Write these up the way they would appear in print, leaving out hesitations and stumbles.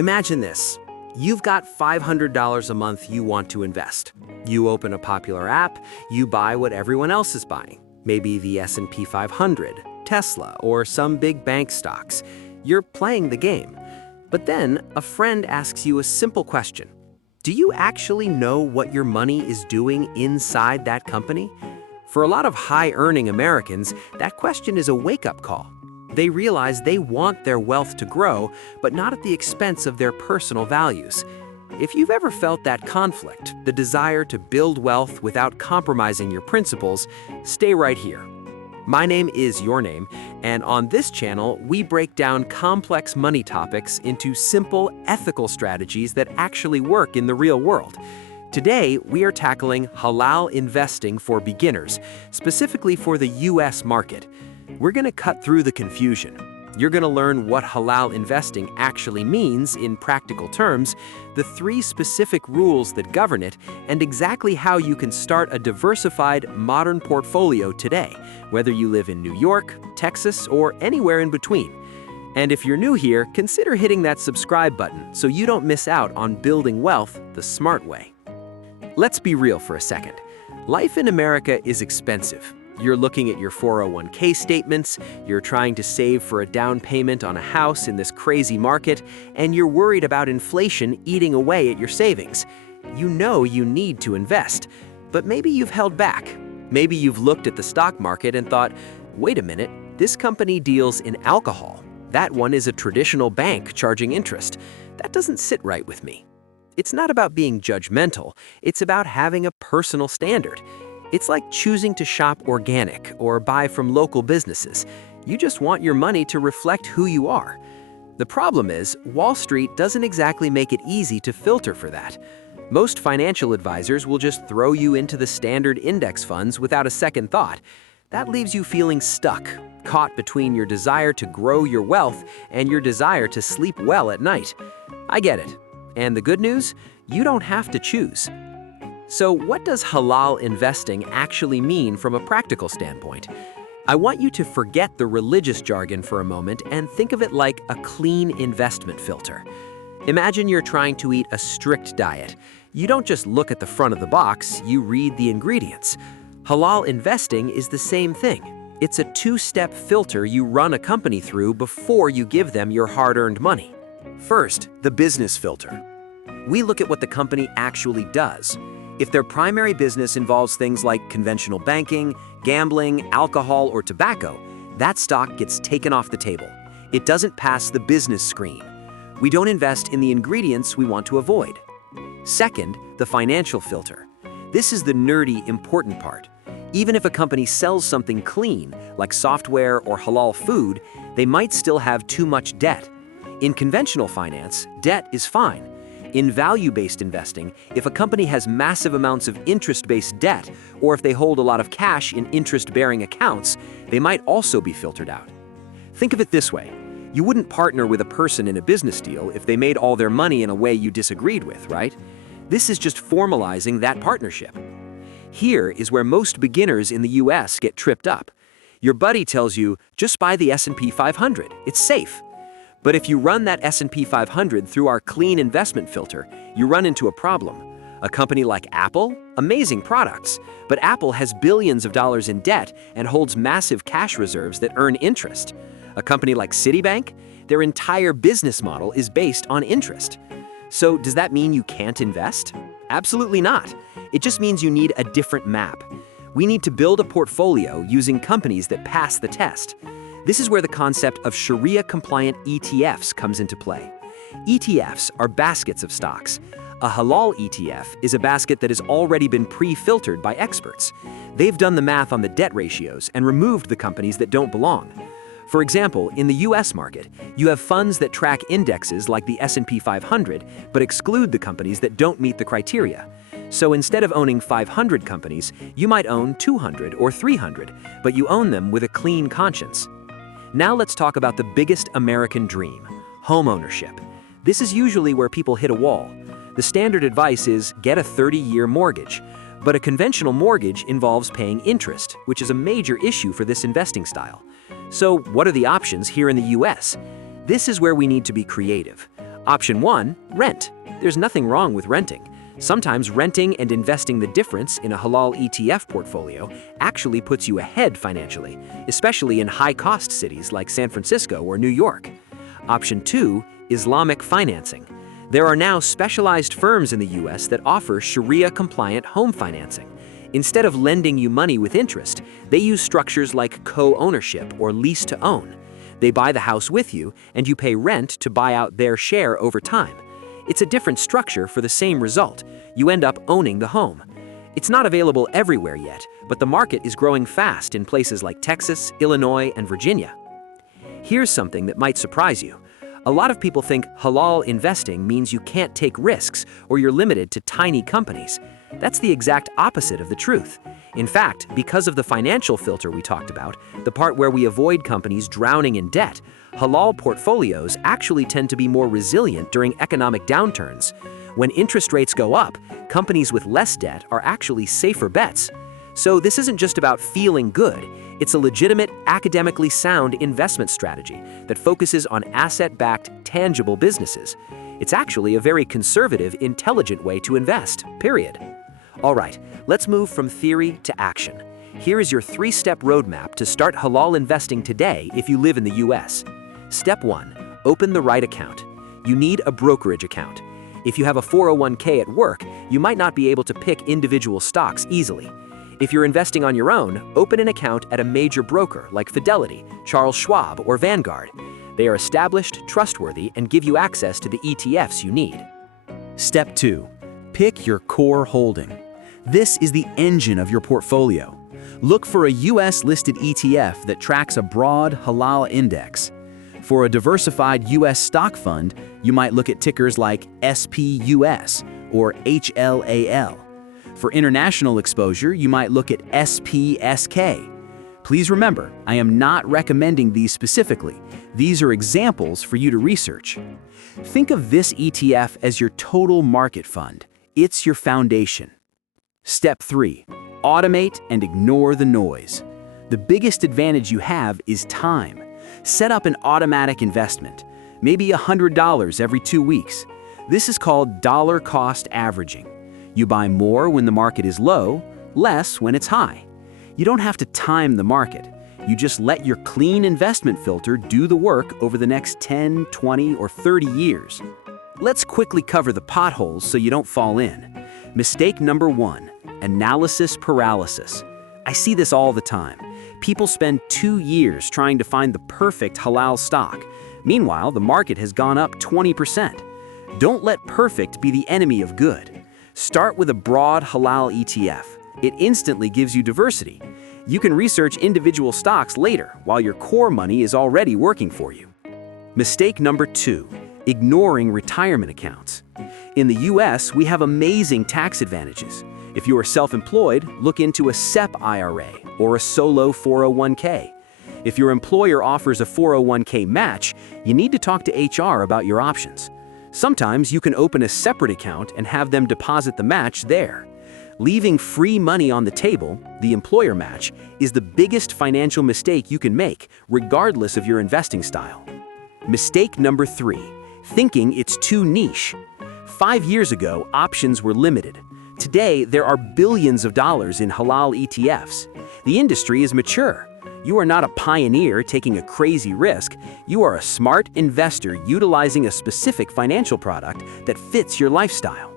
Imagine this. You've got $500 a month you want to invest. You open a popular app, you buy what everyone else is buying. Maybe the S&P 500, Tesla, or some big bank stocks. You're playing the game. But then a friend asks you a simple question. Do you actually know what your money is doing inside that company? For a lot of high-earning Americans, that question is a wake-up call. They realize they want their wealth to grow, but not at the expense of their personal values. If you've ever felt that conflict, the desire to build wealth without compromising your principles, stay right here. My name is Your Name, and on this channel, we break down complex money topics into simple, ethical strategies that actually work in the real world. Today, we are tackling halal investing for beginners, specifically for the US market. We're going to cut through the confusion. You're going to learn what halal investing actually means in practical terms, the 3 specific rules that govern it, and exactly how you can start a diversified, modern portfolio today, whether you live in New York, Texas, or anywhere in between. And if you're new here, consider hitting that subscribe button so you don't miss out on building wealth the smart way. Let's be real for a second. Life in America is expensive. You're looking at your 401k statements, you're trying to save for a down payment on a house in this crazy market, and you're worried about inflation eating away at your savings. You know you need to invest, but maybe you've held back. Maybe you've looked at the stock market and thought, wait a minute, this company deals in alcohol. That one is a traditional bank charging interest. That doesn't sit right with me. It's not about being judgmental, it's about having a personal standard. It's like choosing to shop organic or buy from local businesses. You just want your money to reflect who you are. The problem is, Wall Street doesn't exactly make it easy to filter for that. Most financial advisors will just throw you into the standard index funds without a second thought. That leaves you feeling stuck, caught between your desire to grow your wealth and your desire to sleep well at night. I get it. And the good news? You don't have to choose. So what does halal investing actually mean from a practical standpoint? I want you to forget the religious jargon for a moment and think of it like a clean investment filter. Imagine you're trying to eat a strict diet. You don't just look at the front of the box, you read the ingredients. Halal investing is the same thing. It's a 2-step filter you run a company through before you give them your hard-earned money. First, the business filter. We look at what the company actually does. If their primary business involves things like conventional banking, gambling, alcohol, or tobacco, that stock gets taken off the table. It doesn't pass the business screen. We don't invest in the ingredients we want to avoid. Second, the financial filter. This is the nerdy, important part. Even if a company sells something clean, like software or halal food, they might still have too much debt. In conventional finance, debt is fine. In value-based investing, if a company has massive amounts of interest-based debt, or if they hold a lot of cash in interest-bearing accounts, they might also be filtered out. Think of it this way. You wouldn't partner with a person in a business deal if they made all their money in a way you disagreed with, right? This is just formalizing that partnership. Here is where most beginners in the US get tripped up. Your buddy tells you, just buy the S&P 500, it's safe. But if you run that S&P 500 through our clean investment filter, you run into a problem. A company like Apple? Amazing products. But Apple has billions of dollars in debt and holds massive cash reserves that earn interest. A company like Citibank? Their entire business model is based on interest. So does that mean you can't invest? Absolutely not. It just means you need a different map. We need to build a portfolio using companies that pass the test. This is where the concept of Sharia-compliant ETFs comes into play. ETFs are baskets of stocks. A halal ETF is a basket that has already been pre-filtered by experts. They've done the math on the debt ratios and removed the companies that don't belong. For example, in the US market, you have funds that track indexes like the S&P 500, but exclude the companies that don't meet the criteria. So instead of owning 500 companies, you might own 200 or 300, but you own them with a clean conscience. Now let's talk about the biggest American dream, homeownership. This is usually where people hit a wall. The standard advice is get a 30-year mortgage, but a conventional mortgage involves paying interest, which is a major issue for this investing style. So what are the options here in the US? This is where we need to be creative. Option 1, rent. There's nothing wrong with renting. Sometimes renting and investing the difference in a halal ETF portfolio actually puts you ahead financially, especially in high-cost cities like San Francisco or New York. Option 2, Islamic financing. There are now specialized firms in the US that offer Sharia-compliant home financing. Instead of lending you money with interest, they use structures like co-ownership or lease to own. They buy the house with you, and you pay rent to buy out their share over time. It's a different structure for the same result. You end up owning the home. It's not available everywhere yet, but the market is growing fast in places like Texas, Illinois, and Virginia. Here's something that might surprise you. A lot of people think halal investing means you can't take risks or you're limited to tiny companies. That's the exact opposite of the truth. In fact, because of the financial filter we talked about, the part where we avoid companies drowning in debt, halal portfolios actually tend to be more resilient during economic downturns. When interest rates go up, companies with less debt are actually safer bets. So this isn't just about feeling good. It's a legitimate, academically sound investment strategy that focuses on asset-backed, tangible businesses. It's actually a very conservative, intelligent way to invest, period. All right, let's move from theory to action. Here is your 3-step roadmap to start halal investing today if you live in the US. Step 1, open the right account. You need a brokerage account. If you have a 401k at work, you might not be able to pick individual stocks easily. If you're investing on your own, open an account at a major broker like Fidelity, Charles Schwab, or Vanguard. They are established, trustworthy, and give you access to the ETFs you need. Step 2, pick your core holding. This is the engine of your portfolio. Look for a US-listed ETF that tracks a broad halal index. For a diversified US stock fund, you might look at tickers like SPUS or HLAL. For international exposure, you might look at SPSK. Please remember, I am not recommending these specifically. These are examples for you to research. Think of this ETF as your total market fund. It's your foundation. Step 3, automate and ignore the noise. The biggest advantage you have is time. Set up an automatic investment, maybe $100 every 2 weeks. This is called dollar cost averaging. You buy more when the market is low, less when it's high. You don't have to time the market. You just let your clean investment filter do the work over the next 10, 20, or 30 years. Let's quickly cover the potholes so you don't fall in. Mistake number 1, analysis paralysis. I see this all the time. People spend 2 years trying to find the perfect halal stock. Meanwhile, the market has gone up 20%. Don't let perfect be the enemy of good. Start with a broad halal ETF. It instantly gives you diversity. You can research individual stocks later while your core money is already working for you. Mistake number 2, ignoring retirement accounts. In the US, we have amazing tax advantages. If you are self-employed, look into a SEP IRA or a solo 401k. If your employer offers a 401k match, you need to talk to HR about your options. Sometimes you can open a separate account and have them deposit the match there. Leaving free money on the table, the employer match, is the biggest financial mistake you can make, regardless of your investing style. Mistake number 3, thinking it's too niche. 5 years ago, options were limited. Today, there are billions of dollars in halal ETFs. The industry is mature. You are not a pioneer taking a crazy risk. You are a smart investor utilizing a specific financial product that fits your lifestyle.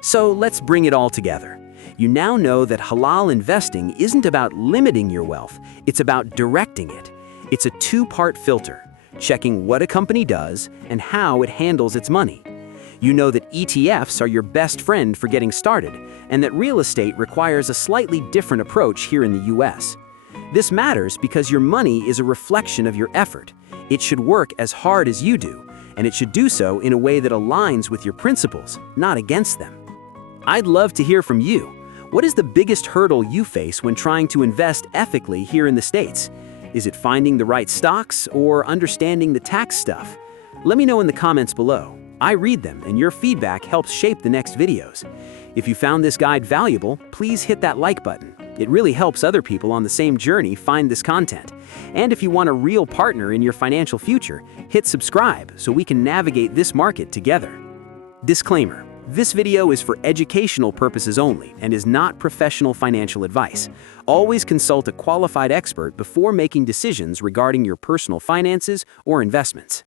So let's bring it all together. You now know that halal investing isn't about limiting your wealth, it's about directing it. It's a 2-part filter, checking what a company does and how it handles its money. You know that ETFs are your best friend for getting started, and that real estate requires a slightly different approach here in the US. This matters because your money is a reflection of your effort. It should work as hard as you do, and it should do so in a way that aligns with your principles, not against them. I'd love to hear from you. What is the biggest hurdle you face when trying to invest ethically here in the States? Is it finding the right stocks or understanding the tax stuff? Let me know in the comments below. I read them, and your feedback helps shape the next videos. If you found this guide valuable, please hit that like button. It really helps other people on the same journey find this content. And if you want a real partner in your financial future, hit subscribe so we can navigate this market together. Disclaimer: this video is for educational purposes only and is not professional financial advice. Always consult a qualified expert before making decisions regarding your personal finances or investments.